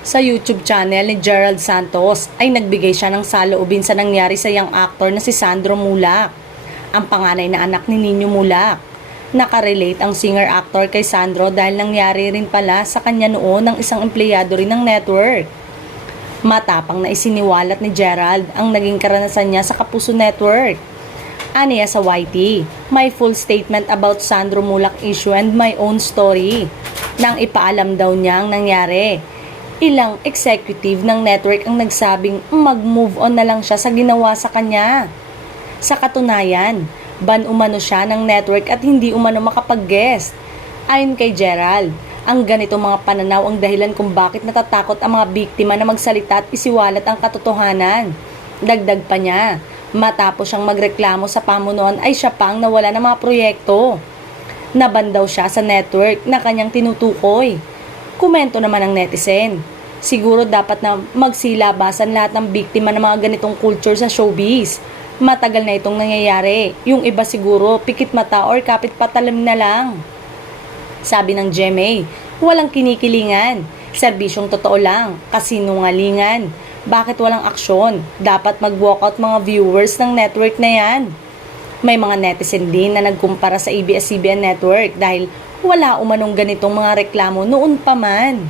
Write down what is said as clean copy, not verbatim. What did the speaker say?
Sa YouTube channel ni Gerald Santos ay nagbigay siya ng saloobin sa nangyari sa young actor na si Sandro Mulak, ang panganay na anak ni Nino Mulak. Nakarelate ang singer-actor kay Sandro dahil nangyari rin pala sa kanya noon ng isang empleyado rin ng network. Matapang na isiniwalat ni Gerald ang naging karanasan niya sa Kapuso Network. Aniya sa YT, may full statement about Sandro Mulak issue and my own story. Nang ipaalam daw niya ang nangyari. Ilang executive ng network ang nagsabing mag-move on na lang siya sa ginawa sa kanya. Sa katunayan, ban umano siya ng network at hindi umano makapag-guest. Ayon kay Gerald, ang ganitong mga pananaw ang dahilan kung bakit natatakot ang mga biktima na magsalita at isiwalat ang katotohanan. Dagdag pa niya, matapos siyang magreklamo sa pamunuan ay siya pang nawala ng mga proyekto. Naban daw siya sa network na kanyang tinutukoy. Komento naman ng netizen, siguro dapat na magsilabasan lahat ng biktima ng mga ganitong culture sa showbiz. Matagal na itong nangyayari. Yung iba siguro pikit mata or kapit patalim na lang. Sabi ng GMA, walang kinikilingan. Serbisyong totoo lang, kasinungalingan. Bakit walang aksyon? Dapat mag-walkout mga viewers ng network na yan. May mga netizen din na nagkumpara sa ABS-CBN network dahil wala umanong ganitong mga reklamo noon pa man.